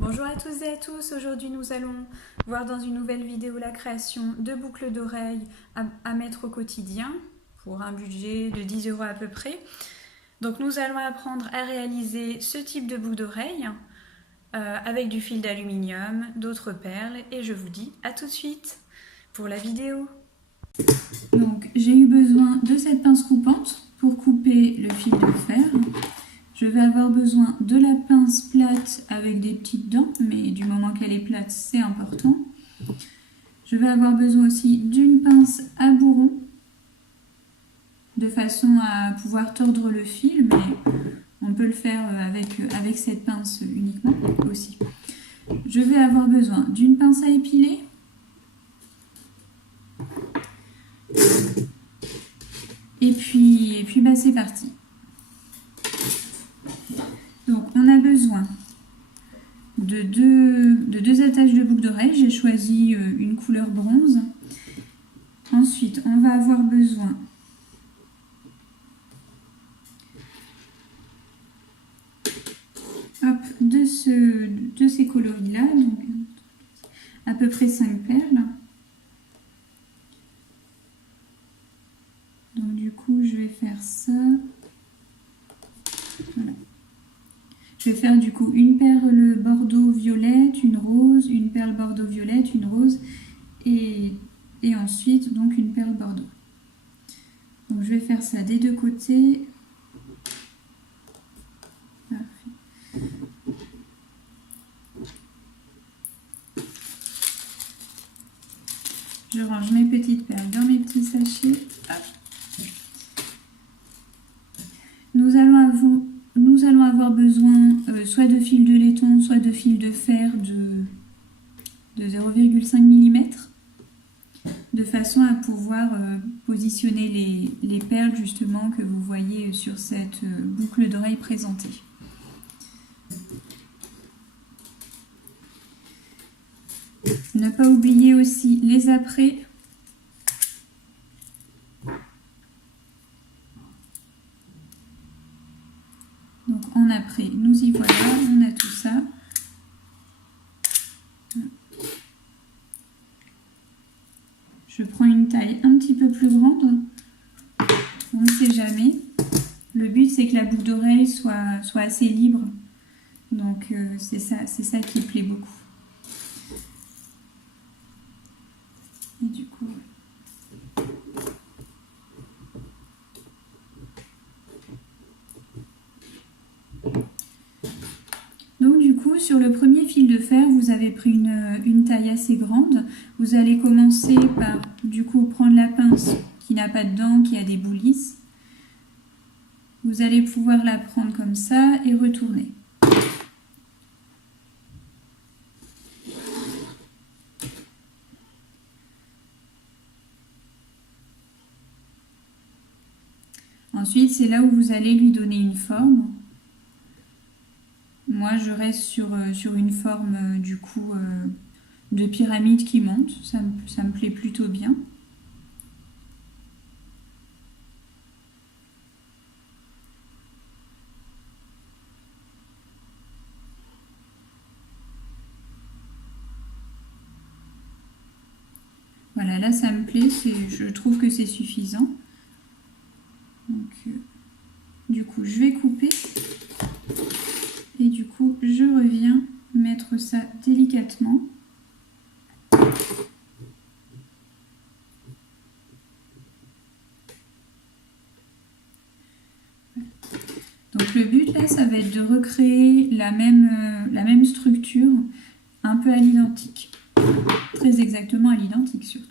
Bonjour à tous et à tous, aujourd'hui nous allons voir dans une nouvelle vidéo la création de boucles d'oreilles à mettre au quotidien pour un budget de 10 € à peu près. Donc nous allons apprendre à réaliser ce type de boucle d'oreille avec du fil d'aluminium, d'autres perles et je vous dis à tout de suite pour la vidéo. Donc j'ai eu besoin de cette pince coupante pour couper le fil de fer. Je vais avoir besoin de la pince plate avec des petites dents, mais du moment qu'elle est plate, c'est important. Je vais avoir besoin aussi d'une pince à bourron, de façon à pouvoir tordre le fil, mais on peut le faire avec cette pince uniquement aussi. Je vais avoir besoin d'une pince à épiler, et puis c'est parti. Donc on a besoin de deux attaches de boucles d'oreilles. J'ai choisi une couleur bronze. Ensuite on va avoir besoin de ces coloris là, donc à peu près 5 perles. Donc du coup je vais faire ça. Voilà. Je vais faire du coup une perle bordeaux violette, une rose, une perle bordeaux violette, une rose et ensuite donc une perle bordeaux. Donc je vais faire ça des deux côtés. Parfait. Je range mes petites perles dans mes petits sachets. Hop. Nous allons avoir besoin soit de fil de laiton, soit de fil de fer de 0,5 mm, de façon à pouvoir positionner les perles justement que vous voyez sur cette boucle d'oreille présentée. Ne pas oublier aussi les apprêts. Donc en apprêt, nous y voilà, on a tout ça. Je prends une taille un petit peu plus grande, on ne sait jamais. Le but c'est que la boucle d'oreille soit assez libre, donc c'est ça qui plaît beaucoup. Et du coup... Donc du coup, sur le premier fil de fer, vous avez pris une taille assez grande. Vous allez commencer par du coup prendre la pince qui n'a pas de dents, qui a des bouts lisses. Vous allez pouvoir la prendre comme ça et retourner. Ensuite, c'est là où vous allez lui donner une forme. Moi, je reste sur une forme du coup de pyramide qui monte. Ça me plaît plutôt bien. Voilà, là ça me plaît, je trouve que c'est suffisant. Donc, du coup, je vais couper. Et du coup, je reviens mettre ça délicatement. Donc le but là, ça va être de recréer la même structure, un peu à l'identique. Très exactement à l'identique surtout.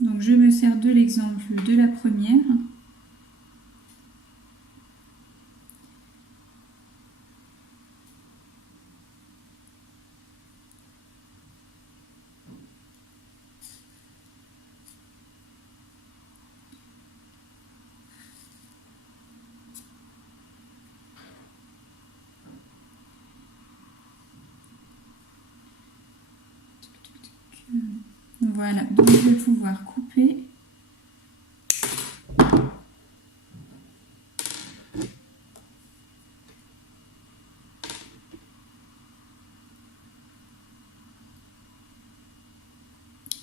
Donc je me sers de l'exemple de la première. Voilà, donc je vais pouvoir couper.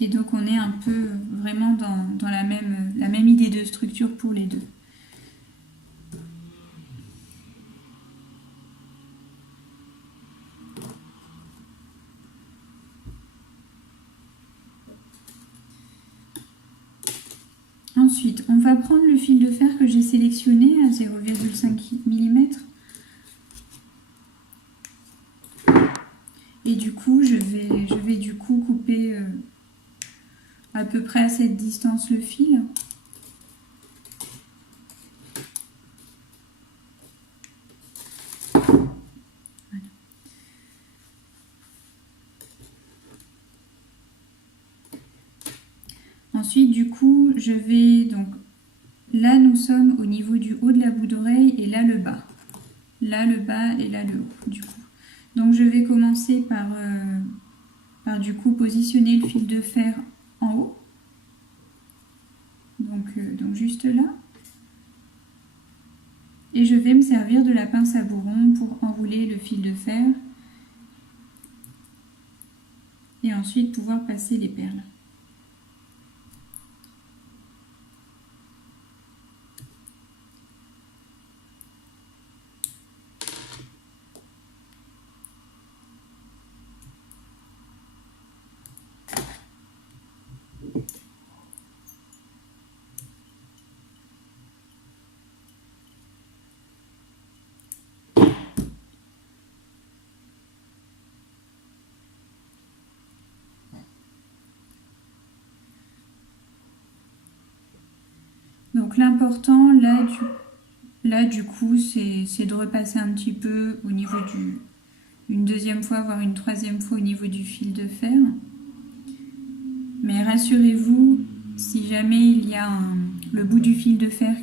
Et donc on est un peu vraiment dans la même idée de structure pour les deux. Ensuite, on va prendre le fil de fer que j'ai sélectionné à 0,5 mm. Et du coup, je vais du coup couper à peu près à cette distance le fil. Voilà. Ensuite, du coup, je vais donc là, nous sommes au niveau du haut de la boucle d'oreille et là le bas. Là le bas et là le haut, du coup. Donc je vais commencer par du coup positionner le fil de fer en haut. Donc juste là. Et je vais me servir de la pince à bourron pour enrouler le fil de fer. Et ensuite pouvoir passer les perles. Donc l'important là du coup c'est de repasser un petit peu au niveau une deuxième fois voire une troisième fois au niveau du fil de fer. Mais rassurez-vous, si jamais il y a le bout du fil de fer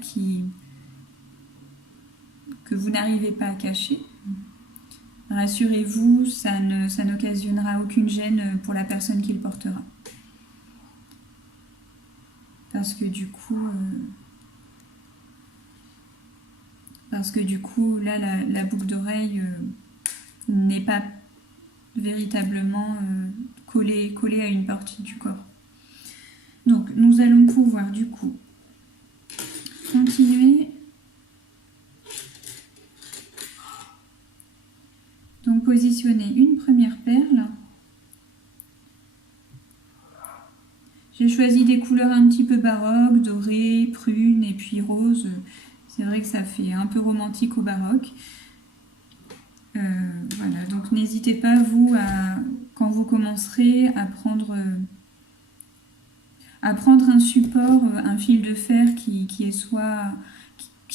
que vous n'arrivez pas à cacher, rassurez-vous, ça n'occasionnera aucune gêne pour la personne qui le portera. Parce que du coup, là, la boucle d'oreille n'est pas véritablement collée à une partie du corps. Donc, nous allons pouvoir du coup continuer. Donc, positionner une première perle. J'ai choisi des couleurs un petit peu baroques, dorées, prunes et puis roses. C'est vrai que ça fait un peu romantique au baroque. Voilà, donc n'hésitez pas, vous, quand vous commencerez, à prendre un support, un fil de fer qui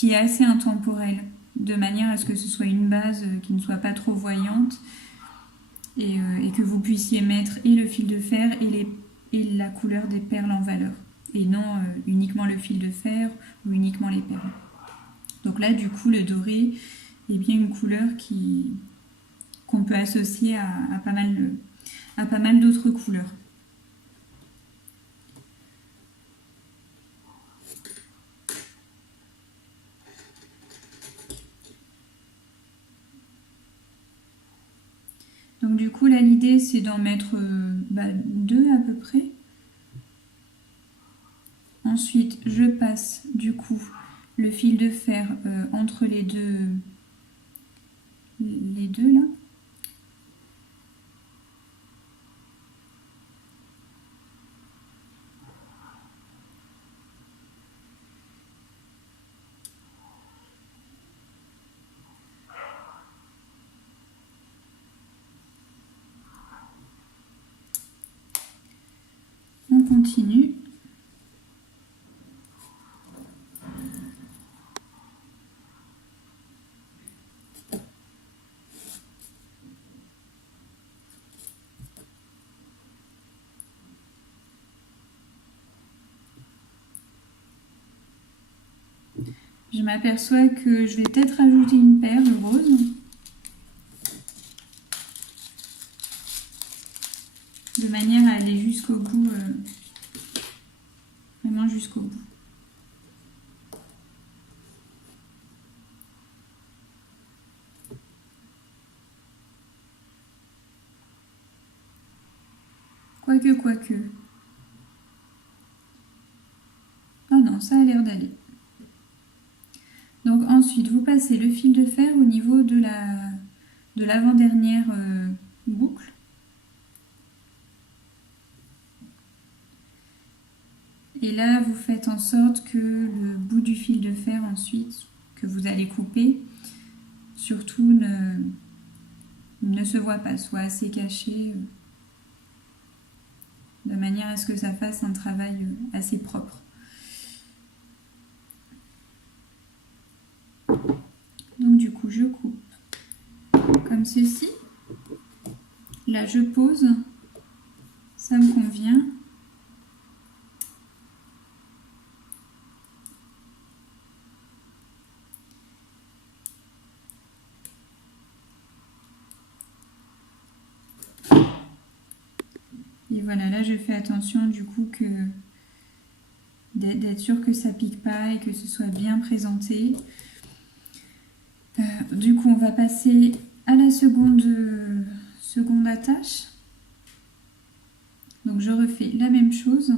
est assez intemporel, de manière à ce que ce soit une base qui ne soit pas trop voyante et que vous puissiez mettre et le fil de fer et la couleur des perles en valeur, et non uniquement le fil de fer ou uniquement les perles. Donc là, du coup, le doré est bien une couleur qu'on peut associer à pas mal d'autres couleurs. Donc du coup, là, l'idée, c'est d'en mettre 2 à peu près. Ensuite, je passe du coup le fil de fer entre les deux là. On continue. Je m'aperçois que je vais peut-être rajouter une perle rose. De manière à aller jusqu'au bout, vraiment jusqu'au bout. Quoique. comment ça a l'air d'aller. Donc ensuite, vous passez le fil de fer au niveau de l'avant-dernière boucle. Et là, vous faites en sorte que le bout du fil de fer ensuite, que vous allez couper, surtout ne se voit pas, soit assez caché, de manière à ce que ça fasse un travail assez propre. Donc du coup, je coupe comme ceci. Là, je pose, ça me convient. Et voilà, là je fais attention du coup d'être sûr que ça pique pas et que ce soit bien présenté. Du coup, on va passer à la seconde attache. Donc je refais la même chose.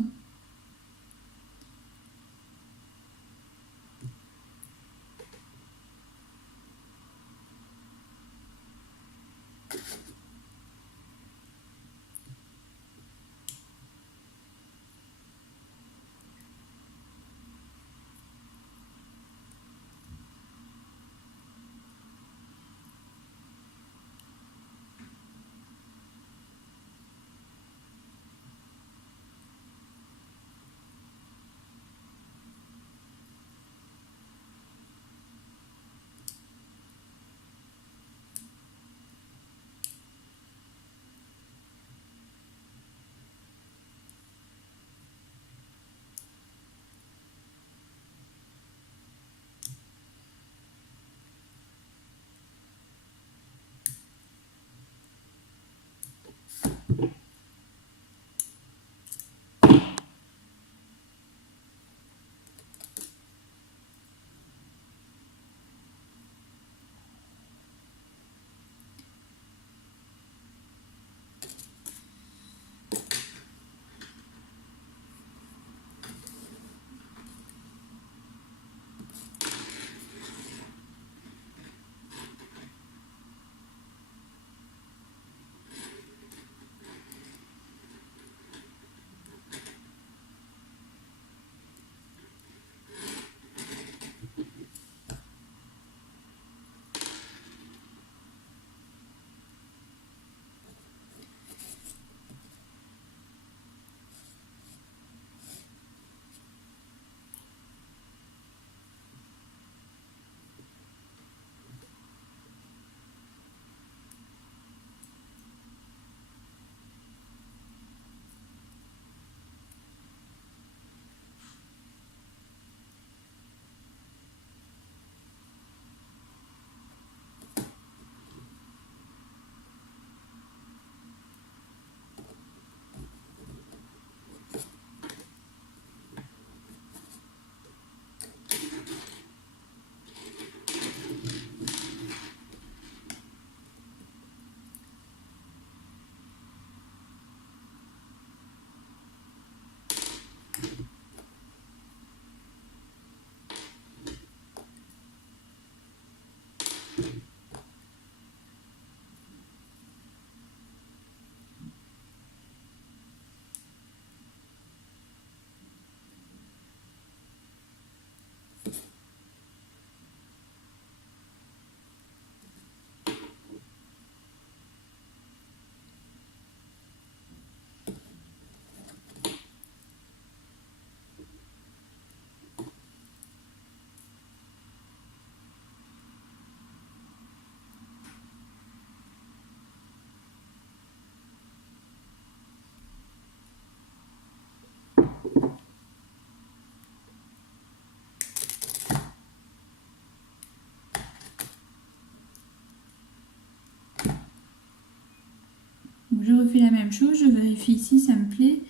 Donc je refais la même chose, je vérifie si ça me plaît,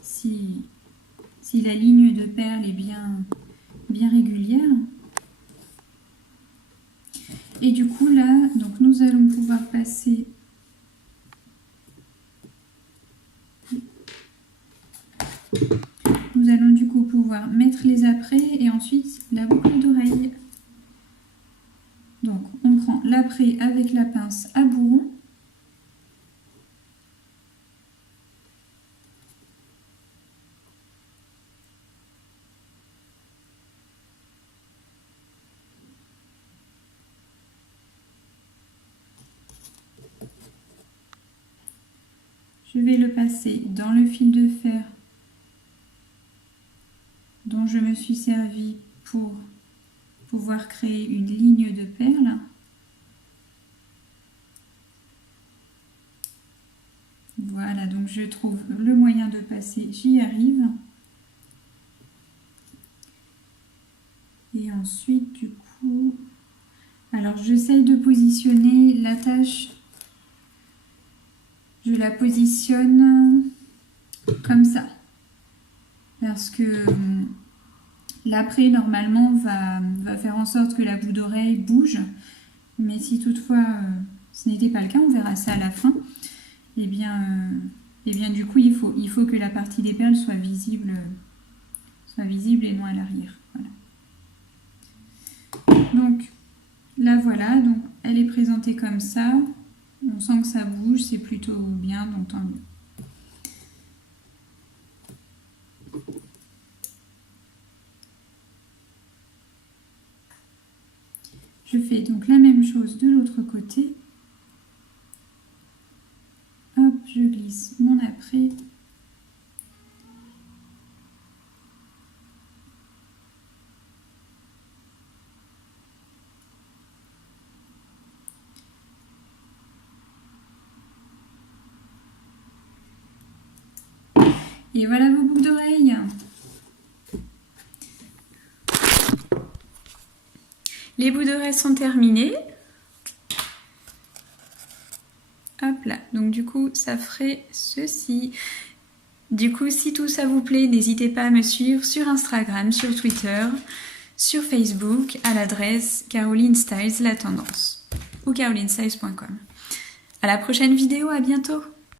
si la ligne de perle est bien régulière. Et du coup là, donc nous allons pouvoir passer pouvoir mettre les apprêts et ensuite la boucle d'oreille. Donc on prend l'apprêt avec la pince à bourron. Je vais le passer dans le fil de fer dont je me suis servi pour pouvoir créer une ligne de perles. Voilà, donc je trouve le moyen de passer, j'y arrive. Et ensuite, du coup, alors j'essaye de positionner l'attache. Je la positionne comme ça, parce que l'apprêt normalement va faire en sorte que la boucle d'oreille bouge, mais si toutefois ce n'était pas le cas, on verra ça à la fin, et bien du coup il faut que la partie des perles soit visible et non à l'arrière. Voilà. Donc là voilà, donc elle est présentée comme ça. On sent que ça bouge, c'est plutôt bien, donc tant mieux. Je fais donc la même chose de l'autre côté. Hop, je glisse mon apprêt. Et voilà vos boucles d'oreilles. Les boucles d'oreilles sont terminées. Hop là, donc du coup ça ferait ceci. Du coup si tout ça vous plaît, n'hésitez pas à me suivre sur Instagram, sur Twitter, sur Facebook à l'adresse Caroline Styles La Tendance ou carolinestyles.com. À la prochaine vidéo, à bientôt.